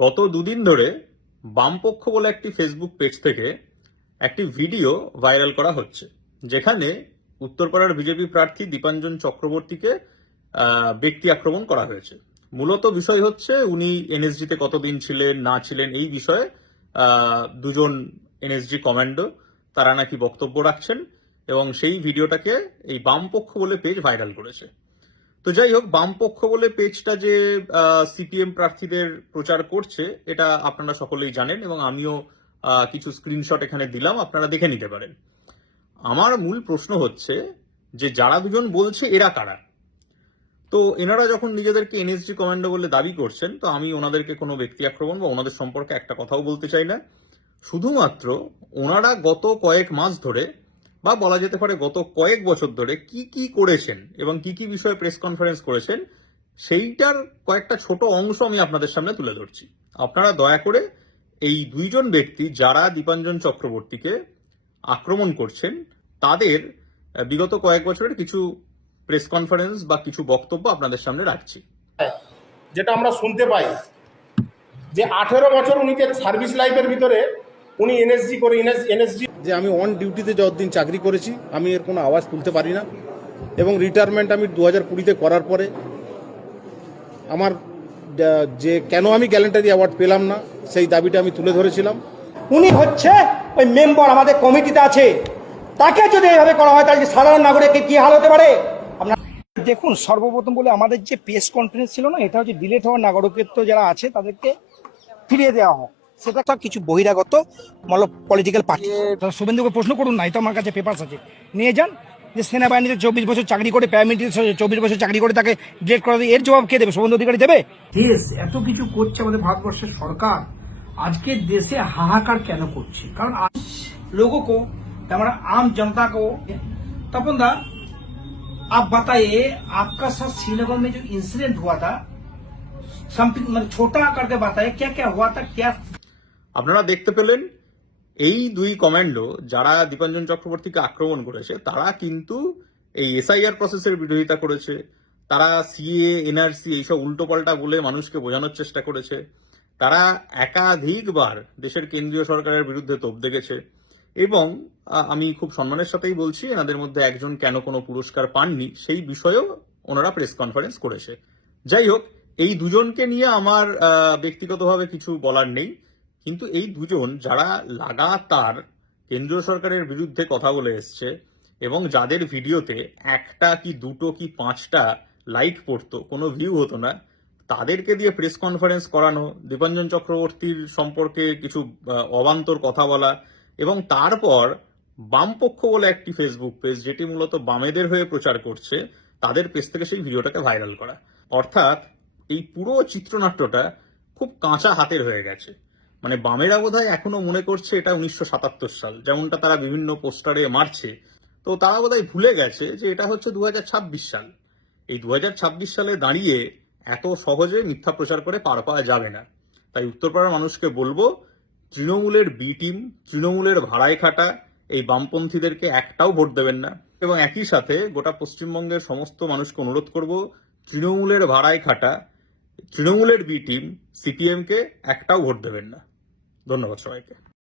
গত দুদিন ধরে বামপক্ষ বলে একটি ফেসবুক পেজ থেকে একটি ভিডিও ভাইরাল করা হচ্ছে, যেখানে উত্তরপাড়ার বিজেপি প্রার্থী দীপাঞ্জন চক্রবর্তীকে ব্যক্তি আক্রমণ করা হয়েছে। মূলত বিষয় হচ্ছে উনি এনএসজিতে কতদিন ছিলেন না ছিলেন এই বিষয়ে দুজন এনএসজি কমান্ডো তারা নাকি বক্তব্য রাখছেন এবং সেই ভিডিওটাকে এই বামপক্ষ বলে পেজ ভাইরাল করেছে। তো যাই হোক, বামপক্ষ বলে পেজটা যে সিপিএম প্রার্থীদের প্রচার করছে এটা আপনারা সকলেই জানেন এবং আমিও কিছু স্ক্রিনশট এখানে দিলাম, আপনারা দেখে নিতে পারেন। আমার মূল প্রশ্ন হচ্ছে যে যারা দুজন বলছে এরা কারা? তো এনারা যখন নিজেদেরকে এনএসজি কমান্ডো বলে দাবি করছেন, তো আমি ওনাদেরকে কোনো ব্যক্তি আক্রমণ বা ওনাদের সম্পর্কে একটা কথাও বলতে চাই না। শুধুমাত্র ওনারা গত কয়েক মাস ধরে বা বলা যেতে পারে গত কয়েক বছর ধরে কি কি করেছেন এবং কি কি বিষয়ে প্রেস কনফারেন্স করেছেন সেইটার কয়েকটা ছোট অংশ আমি আপনাদের সামনে তুলে ধরছি। আপনারা দয়া করে এই দুইজন ব্যক্তি যারা দীপাঞ্জন চক্রবর্তীকে আক্রমণ করছেন তাদের বিগত কয়েক বছরের কিছু প্রেস কনফারেন্স বা কিছু বক্তব্য আপনাদের সামনে রাখছি। যেটা আমরা শুনতে পাই যে 18 বছর উনি যে সার্ভিস লাইফের ভিতরে উনি এনএসজি করে এনএসজি যে আমি অন ডিউটিতে যতদিন চাকরি করেছি আমি এর কোনো আওয়াজ তুলতে পারি না এবং রিটায়ারমেন্ট আমি 2020-তে করার পরে আমার যে কেন আমি গ্যালেন্টারি অ্যাওয়ার্ড পেলাম না সেই দাবিটা আমি তুলে ধরেছিলাম। উনি হচ্ছে ওই মেম্বার আমাদের কমিটিতে আছে, তাকে যদি এইভাবে করা হয় তাহলে সাধারণ নাগরিকের কি হাল হতে পারে? দেখুন, সর্বপ্রথম বলে আমাদের যে প্রেস কনফারেন্স ছিল না, এটা হচ্ছে ডিলেট হওয়ার নাগরিকত্ব যারা আছে তাদেরকে ফিরিয়ে দেওয়া হয়। সেটা কিছু বহিরাগত পলিটিক্যাল পার্টি। শুভেন্দুকে প্রশ্ন করুন, নাই তো আমার কাছে পেপারস আছে, নিয়ে যান যে সেনাবাহিনীতে 24 বছর চাকরি করে, প্যারামিলিটারি 24 বছর চাকরি করে তাকে ডিলেট করা, এর জবাব কে দেবে? শুভেন্দু অধিকারী দেবে? দেশ এত কিছু করছে, আমাদের ভারতবর্ষের সরকার আজকে দেশে হাহাকার কেন করছে? কারণ लोगों को, हमारा आम जनता को, तपन दा आप बताइए, आपका साथ श्रीनगर में जो इंसिडेंट हुआ था, मतलब छोटा करके बताइए क्या क्या हुआ था, क्या? আপনারা দেখতে পেলেন এই দুই কমান্ডো যারা দীপাঞ্জন চক্রবর্তীকে আক্রমণ করেছে তারা কিন্তু এই এসআইআর প্রসেসের বিরোধিতা করেছে, তারা সিএ এনআরসি এইসব উল্টোপাল্টা বলে মানুষকে বোঝানোর চেষ্টা করেছে, তারা একাধিকবার দেশের কেন্দ্রীয় সরকারের বিরুদ্ধে তোপ দেখেছে এবং আমি খুব সম্মানের সাথেই বলছি এনাদের মধ্যে একজন কেন কোনো পুরস্কার পাননি সেই বিষয়েও ওনারা প্রেস কনফারেন্স করেছে। যাই হোক, এই দুজনকে নিয়ে আমার ব্যক্তিগতভাবে কিছু বলার নেই, কিন্তু এই দুজন যারা লাগাতার কেন্দ্রীয় সরকারের বিরুদ্ধে কথা বলে এসছে এবং যাদের ভিডিওতে একটা কি দুটো কি 5টা লাইক পড়তো, কোনো ভিউ হতো না, তাদেরকে দিয়ে প্রেস কনফারেন্স করানো, দীপাঞ্জন চক্রবর্তীর সম্পর্কে কিছু অবান্তর কথা বলা এবং তারপর বামপক্ষ বলে একটি ফেসবুক পেজ যেটি মূলত বামেদের হয়ে প্রচার করছে তাদের পেজ থেকে সেই ভিডিওটাকে ভাইরাল করা, অর্থাৎ এই পুরো চিত্রনাট্যটা খুব কাঁচা হাতের হয়ে গেছে। মানে বামেরা বোধহয় এখনো মনে করছে এটা 1977 সাল, যেমনটা তারা বিভিন্ন পোস্টারে মারছে, তো তারা বোধহয় ভুলে গেছে যে এটা হচ্ছে 2026 সাল। এই 2026 সালে দাঁড়িয়ে এত সহজে মিথ্যা প্রচার করে পার পাওয়া যাবে না। তাই উত্তরপাড়ার মানুষকে বলবো, তৃণমূলের বি টিম, তৃণমূলের ভাড়ায় খাটা এই বামপন্থীদেরকে একটাও ভোট দেবেন না এবং একই সাথে গোটা পশ্চিমবঙ্গের সমস্ত মানুষকে অনুরোধ করব, তৃণমূলের ভাড়ায় খাটা তৃণমূলের বি টিম সিপিএমকে একটাও ভোট দেবেন না। ধন্যবাদ সবাইকে।